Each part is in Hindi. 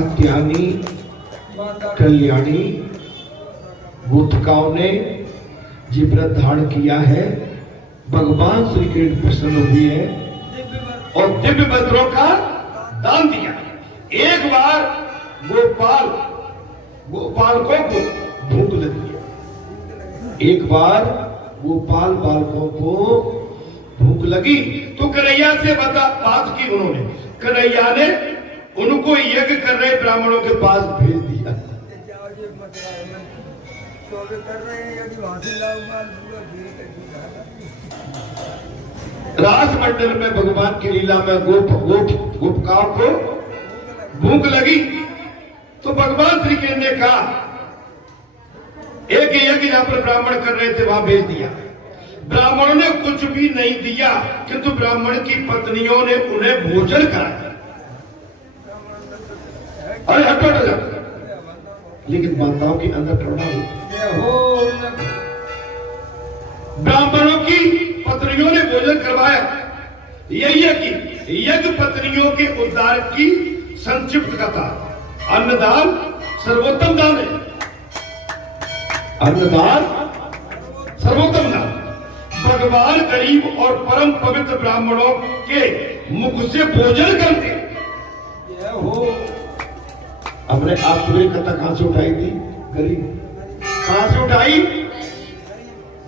कात्यायनी कल्याणी गोपिकाओं ने जी व्रत धारण किया है। भगवान श्री कृष्ण प्रसन्न हुए हैं और दिव्य वस्त्रों का दान दिया। एक बार गोपाल को भूख लगी। एक बार गोपाल बालकों को भूख लगी तो कन्हैया से बात की उन्होंने। कन्हैया ने उनको यज्ञ कर रहे ब्राह्मणों के पास भेज दिया। रास मंडल में भगवान की लीला में गोपिकाओं को भूख लगी तो भगवान श्री कृष्ण ने कहा एक यज्ञ जहां पर ब्राह्मण कर रहे थे वहां भेज दिया। ब्राह्मणों ने कुछ भी नहीं दिया किंतु ब्राह्मण की पत्नियों ने उन्हें भोजन कराया। अरे हट लेकिन माताओं के अंदर करुणा हो। ब्राह्मणों की पत्नियों ने भोजन करवाया। यही है कि यज्ञ पत्नियों के उद्धार की संक्षिप्त कथा। अन्नदान सर्वोत्तम दान है। अन्नदान सर्वोत्तम दान। भगवान गरीब और परम पवित्र ब्राह्मणों के मुख से भोजन करते हो। हमने आप सुबह कथा कहां से उठाई थी? गरीब कहां से उठाई?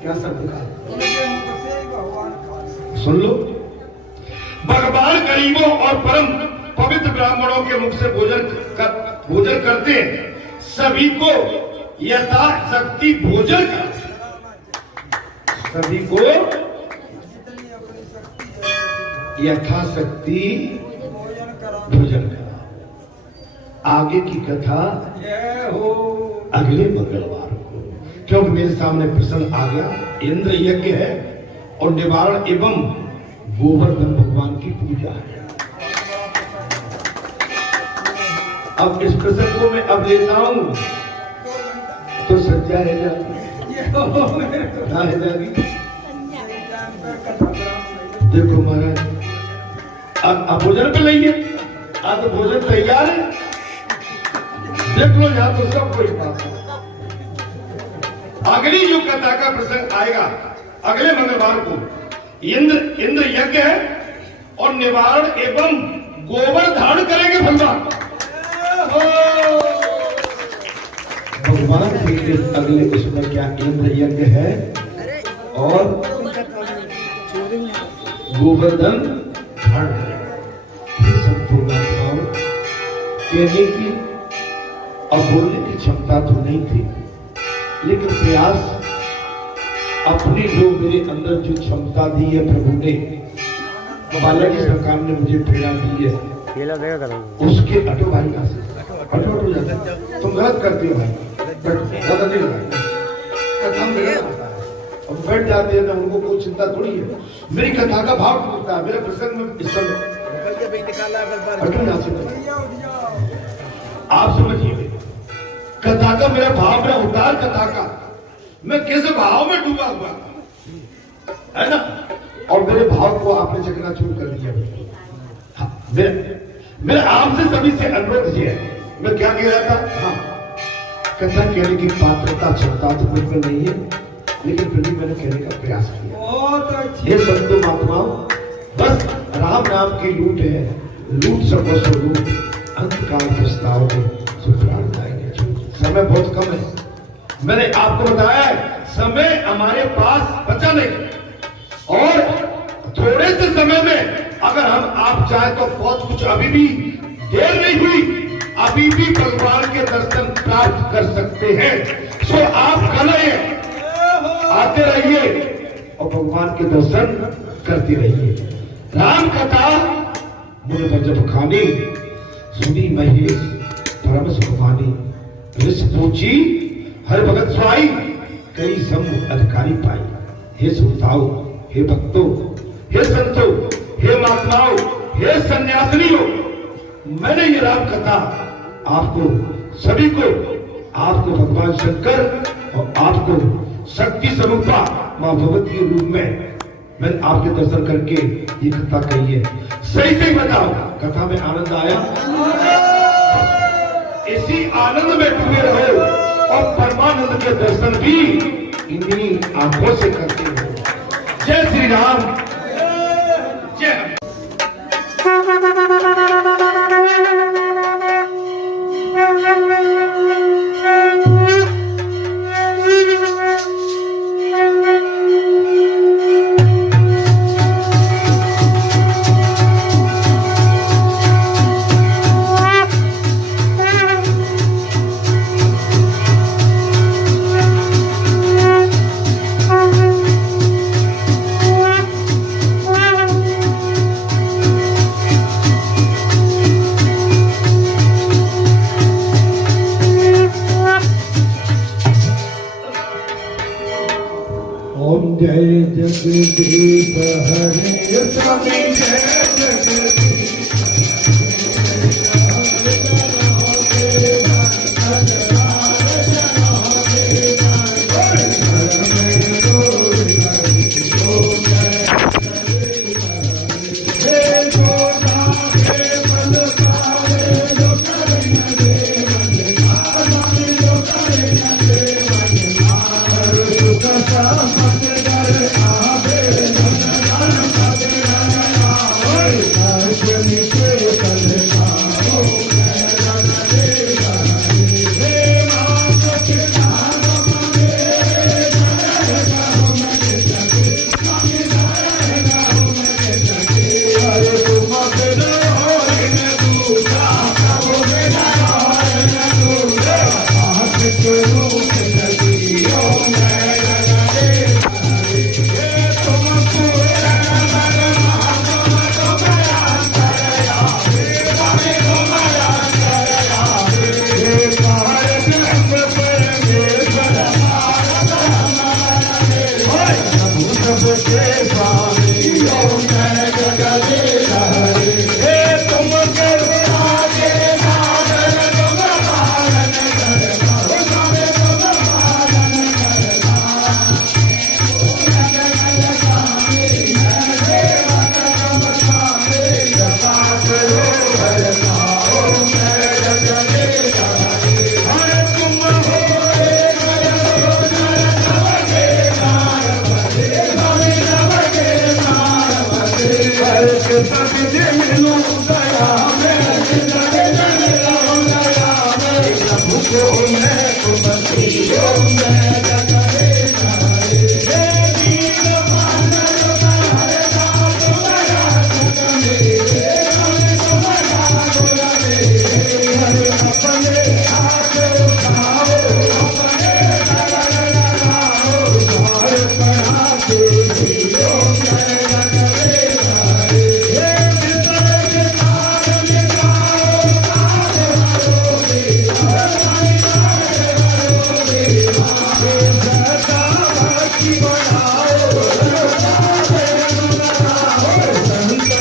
क्या शब्द कहा? सुन लो। भगवान गरीबों और परम पवित्र ब्राह्मणों के मुख से भोजन करते हैं। सभी को यथाशक्ति भोजन कर। सभी को यथाशक्ति भोजन करा। आगे की कथा अगले मंगलवार को, क्योंकि मेरे सामने प्रसंग आ गया। इंद्र यज्ञ है और निवारण एवं गोवर्धन भगवान की पूजा है। अब इस प्रसंग को मैं अब लेता हूं तो सज्जा है जागी। देखो महाराज अब भोजन पे लाइए। अब भोजन तैयार है। देख लो यहां तो सब कोई बात है। अगली जो कथा का प्रसंग आएगा अगले मंगलवार को इंद्र यज्ञ है और निवारण एवं गोबर धारण करेंगे भगवान। भगवान श्री कृष्ण अगले इसमें क्या इंद्र यज्ञ है और गोवर्धन धारण करेंगे। संपूर्ण कहने की और बोलने की क्षमता तो नहीं थी, लेकिन प्रयास अपनी जो मेरे अंदर जो क्षमता दी है प्रभु ने, बालाजी सरकार ने मुझे प्रेरणा दी है, उसके अटो भाई का अटो तुम गलत करते हो भाई। ज्यादा नहीं अब बैठ जाते हैं ना, उनको कोई चिंता थोड़ी है। मेरी कथा का भाव टूटता है। मेरे प्रसंग में इस समय आप समझिए कथा का मेरा भाव है। उतार कथा का मैं कैसे भाव में डूबा हुआ है ना, और मेरे भाव को आपने चकनाचूर कर दिया। हाँ, मेरा आपसे सभी से अनुरोध ये है। मैं क्या कह रहा था? हाँ, कथा कहने की पात्रता क्षमता तो मुझ में नहीं है, लेकिन फिर भी मैंने कहने का प्रयास किया। ये संतो महात्माओं, बस राम नाम की लूट है। लूट सर्वस्व लूट अंतकाल प्रस्ताव में सुखराम जाएंगे। समय बहुत कम है। मैंने आपको बताया है समय हमारे पास बचा नहीं, और थोड़े से समय में अगर हम आप चाहे तो बहुत कुछ अभी भी देर नहीं हुई, अभी भी भगवान के दर्शन प्राप्त कर सकते हैं। सो आप कल आते रहिए और भगवान के दर्शन करते रहिए। राम कथा मुझे जब खानी सुनी महेश परम सुखमानी। ऋष पूछी हर भगत स्वाई कई सम अधिकारी पाई। हे श्रोताओ, हे भक्तों, हे संतों, हे महात्माओं, हे सन्यासिनियों, मैंने ये राम कथा आपको सभी को, आपको भगवान शंकर और आपको शक्ति स्वरूपा मां भगवती के रूप में मैंने आपके दर्शन करके ये कथा कही है। सही से बताओ, कथा में आनंद आया? इसी आनंद में डूबे रहो और परमानंद के दर्शन भी इन्हीं आंखों से करते हो। जय श्री राम, जय। ओम जय जगदीप हरे स्वामी जय जगदीप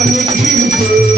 Thank you.